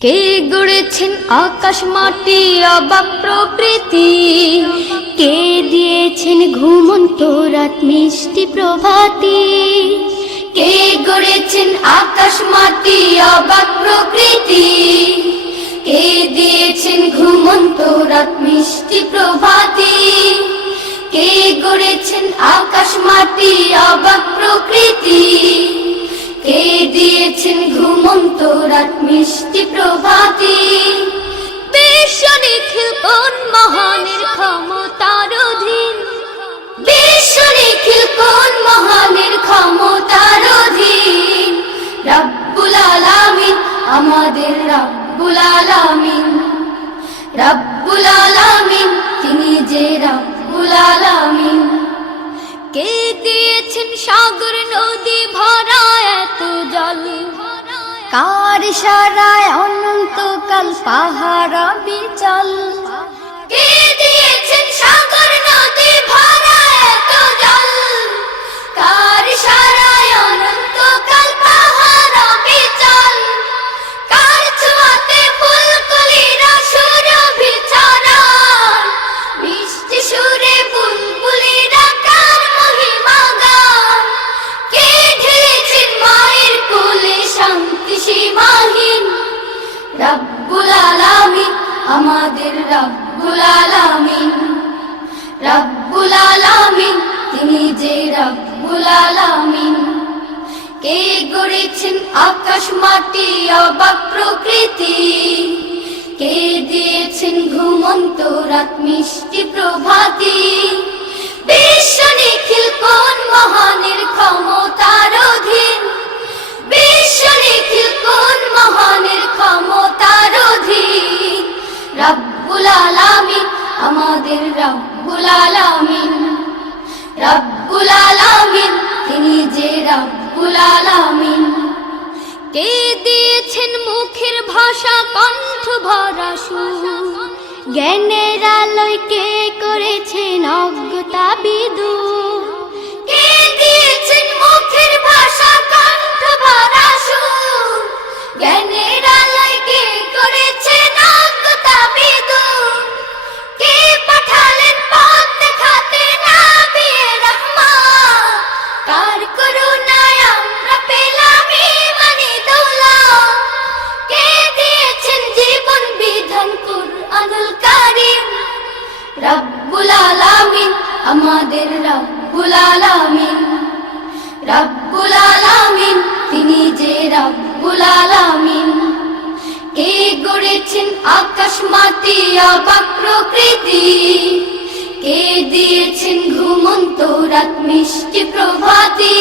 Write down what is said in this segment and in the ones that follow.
কে গড়েছেন আকাশ মাটি অবাক প্রকৃতি, কে দিয়েছেন ঘুমন্ত রাত মিষ্টি প্রভাতি। কে গড়েছেন আকাশ মাটি অবাক প্রকৃতি, কে দিয়েছেন ঘুমন্ত রাত মিষ্টি প্রভাতি। কে গড়েছেন আকাশ মাটি অবাক প্রকৃতি, কে দিয়েছেন ঘুমন্ত রাত মিষ্টি প্রভাতি। বিশ্ব নিখিল কোন মহানের ক্ষমতার অধীন, বিশ্ব নিখিল কোন মহানের ক্ষমতার অধীন। রব্বুল আলামিন আমাদের রব্বুল আলামিন, রব্বুল আলামিন তিনি যে রব্বুল আলামিন। কে দিয়েছেন সাগর নদী ভরা এত জল, কার ইশারায় অনন্তকাল পাহাড় বিচল। কে দিয়েছেন সাগর নদী ভরা এত জল, কার ইশারায় অনন্তকাল পাহাড় বিচল। কার ছোঁয়াতে ফুলকলিরা সুরভি ছড়ায়, মিষ্টি সুরে বুলবুলিরা কার মহিমা গান। কে ঢেলেছেন মায়ের কোলে শান্তি সীমাহীন, রব্বুল আলামিন আমাদের রব্বুল আলামিন, রব্বুল আলামিন তিনি যে রব্বুল আলামিন। কে গড়েছেন আকাশ মাটি অবাক প্রকৃতি, কে দিয়েছেন ঘুমন্ত রাত মিষ্টি প্রভাতি। বিশ্ব নিখিল কোন মহানের ক্ষমতার অধীন, বিশ্ব নিখিল কোন মহানের ক্ষমতার অধীন। রব্বুল আলামিন আমাদের রব্বুল আলামিন, রব্বুল আলামিন তিনি যে রব্বুল আলামিন। কে দিয়েছেন মুখের ভাষা কণ্ঠ ভরা সুর, জ্ঞানের আলোয় কে করেছেন অজ্ঞতা বিদূর। কে দিয়েছেন মুখের ভাষা কণ্ঠ ভরা সুর, জ্ঞানের আলোয় কে করেছেন অজ্ঞতা বিদূর। কে পাঠালেন পথ দেখাতে নবিয়ে রহমত, কার করুণায় আমরা পেলাম ঈমানি দৌলত। কে দিয়েছেন জীবন বিধান কুরআনুল কারীম, রব্বুল আলামিন আমাদের রব্বুল আলামিন, রব্বুল আলামিন তিনি যে রব্বুল আলামিন। কে গড়েছেন আকাশ মাটি অবাক প্রকৃতি, কে দিয়েছেন ঘুমন্ত রাত মিষ্টি প্রভাতি।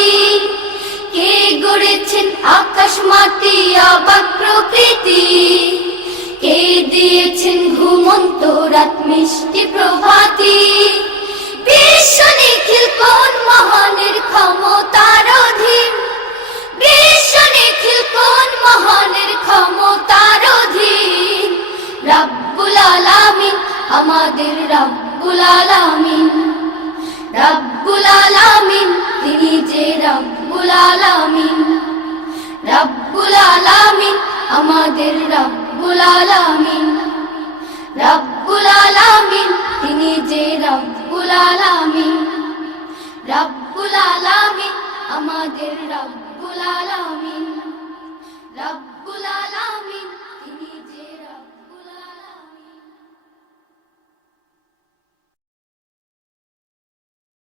কে গড়েছেন আকাশ মাটি অবাক প্রকৃতি, কে দিয়েছেন ঘুমন্ত রাত মিষ্টি প্রভাতি। বিশ্ব নিখিল কোন মহানের ক্ষমতার অধীন, বিশ্ব নিখিল কোন মহানের ক্ষমতার অধীন। রব্বুল আলামিন আমাদের রব্বুল আলামিন, রব্বুল আলামিন তিনি যে রব্বুল আলামিন, রব্বুল আলামিন আমাদের রব্বুল আলামিন, রব্বুল আলামিন তিনি যে রব্বুল আলামিন, রব্বুল আলামিন আমাদের রব্বুল আলামিন, রব্বুল